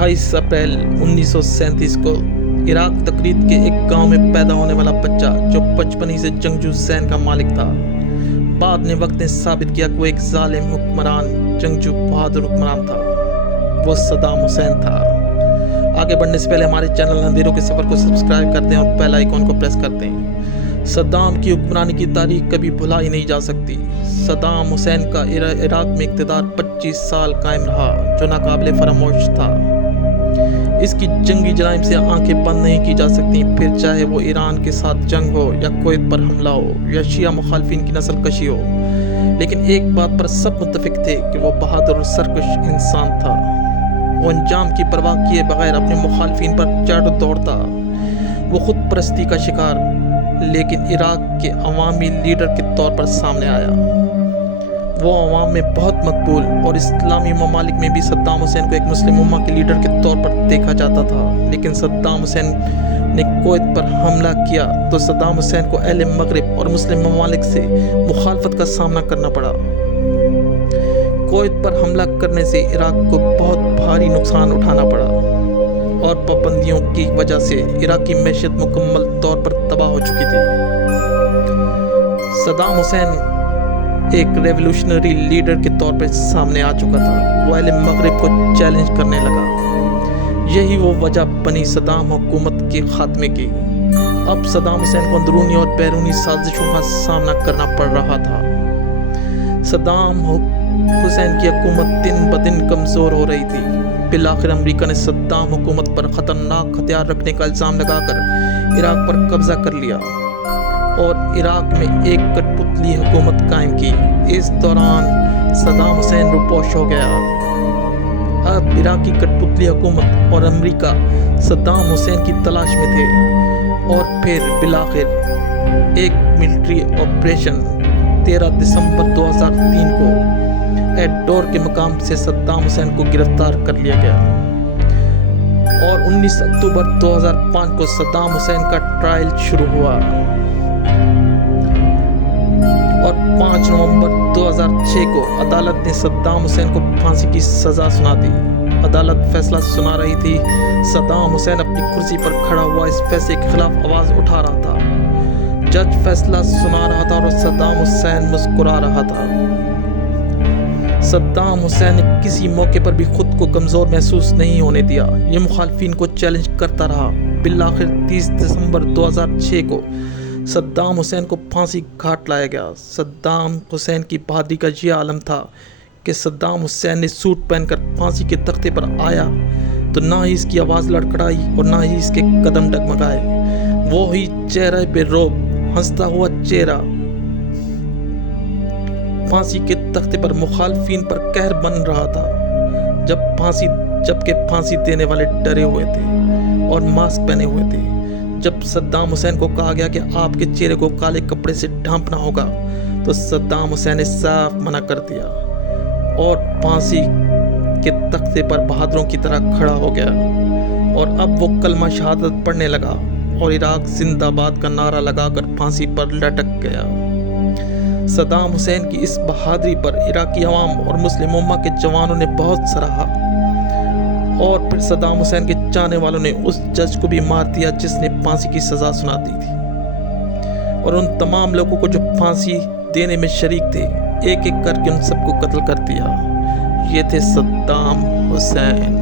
28 अप्रैल 1937 को इराक तकरीत के एक गांव में पैदा होने वाला बच्चा जो बचपन ही से जंगजू ज़हन का मालिक था, बाद ने वक्त ने साबित किया कि वो एक जालिम हुक्मरान, जंगजू बहादुर हुक्मरान था। वो सद्दाम हुसैन था। आगे बढ़ने से पहले हमारे चैनल अंधेरों के सफ़र को सब्सक्राइब करते हैं और बेल आइकॉन को प्रेस करते हैं। सद्दाम की हुक्मरानी की तारीख कभी भुलाई नहीं जा सकती। सद्दाम हुसैन का इराक में इक़्तिदार 25 साल कायम रहा, जो नाकाबिले फरामोश था। इसकी जंगी जराइम से आंखें बंद नहीं की जा सकती, फिर चाहे वो ईरान के साथ जंग हो या कुवैत पर हमला हो या शिया मुखालफिन की नस्ल कशी हो। लेकिन एक बात पर सब मुत्तफिक थे कि वो बहादुर और सरकश इंसान था। वो अंजाम की परवाह किए बगैर अपने मुखालफिन पर चढ़ दौड़ता। वो खुद परस्ती का शिकार, लेकिन इराक के अवामी लीडर के तौर पर सामने आया। वो अवाम में बहुत मकबूल और इस्लामी ममालिक में भी सद्दाम हुसैन को एक मुस्लिम उम्मा के लीडर के तौर पर देखा जाता था। लेकिन सद्दाम हुसैन ने कुवैत पर हमला किया तो सद्दाम हुसैन को अहले मगरिब और मुस्लिम ममालिक से मुखालफत का सामना करना पड़ा। कुवैत पर हमला करने से इराक को बहुत भारी नुकसान उठाना पड़ा और पाबंदियों की वजह से इराकी मैशत मुकम्मल तौर पर तबाह हो चुकी थी। सद्दाम हुसैन एक रेवोल्यूशनरी लीडर के तौर पर सामने आ चुका था। वो अहले मगरिब को चैलेंज करने लगा। यही वो वजह बनी सद्दाम हुकूमत के खात्मे की। अब सद्दाम हुसैन को अंदरूनी और बैरूनी साजिशों का सामना करना पड़ रहा था। सद्दाम हुसैन की हुकूमत दिन ब दिन कमज़ोर हो रही थी। बिलाखिर अमेरिका ने सद्दाम हुकूमत पर ख़तरनाक हथियार रखने का इल्ज़ाम लगाकर इराक पर कब्ज़ा कर लिया और इराक में एक कठपुतली हुकूमत कायम की। इस दौरान सद्दाम हुसैन रूपोश हो गया। अब इराकी कठपुतली हुकूमत और अमेरिका सद्दाम हुसैन की तलाश में थे और फिर बिलाखिर एक मिलिट्री ऑपरेशन 13 दिसंबर 2003 को एडोर के मकाम से सद्दाम हुसैन को गिरफ्तार कर लिया गया और 19 अक्टूबर 2005 को सद्दाम हुसैन का ट्रायल शुरू हुआ और 5 नवंबर 2006 को अदालत ने सद्दाम हुसैन को फांसी की सज़ा सुना दी। अदालत फैसला सुना रही थी। सद्दाम हुसैन अपनी कुर्सी पर खड़ा हुआ इस फैसले के खिलाफ आवाज़ उठा रहा था। जज फैसला सुना रहा था और सद्दाम हुसैन मुस्कुरा रहा था। सद्दाम हुसैन ने किसी मौके पर भी खुद को कमज़ोर महसूस नहीं होने दिया। ये मुखालफिन को चैलेंज करता रहा। बिलाखिर 30 दिसंबर 2006 को सद्दाम हुसैन को फांसी घाट लाया गया। सद्दाम हुसैन की बहादुरी का ये आलम था कि सद्दाम हुसैन ने सूट पहनकर फांसी के तख्ते पर आया तो ना ही इसकी आवाज़ लड़खड़ाई और ना ही इसके कदम डगमगाए। वो ही चेहरे पे रोब, हंसता हुआ चेहरा। फांसी के तख्ते पर मुखालफिन पर कहर बन रहा था जबकि फांसी देने वाले डरे हुए थे और मास्क पहने हुए थे। जब सद्दाम हुसैन को कहा गया कि आपके चेहरे को काले कपड़े से ढांपना होगा तो सद्दाम हुसैन ने साफ मना कर दिया और फांसी के तख्ते पर बहादुरों की तरह खड़ा हो गया और अब वो कलमा शहादत पढ़ने लगा और इराक जिंदाबाद का नारा लगाकर फांसी पर लटक गया। सद्दाम हुसैन की इस बहादुरी पर इराकी अवाम और मुस्लिम उम्मा के जवानों ने बहुत सराहा और फिर सद्दाम हुसैन के चाहने वालों ने उस जज को भी मार दिया जिसने फांसी की सज़ा सुना दी थी और उन तमाम लोगों को जो फांसी देने में शरीक थे, एक एक करके उन सबको कत्ल कर दिया। ये थे सद्दाम हुसैन।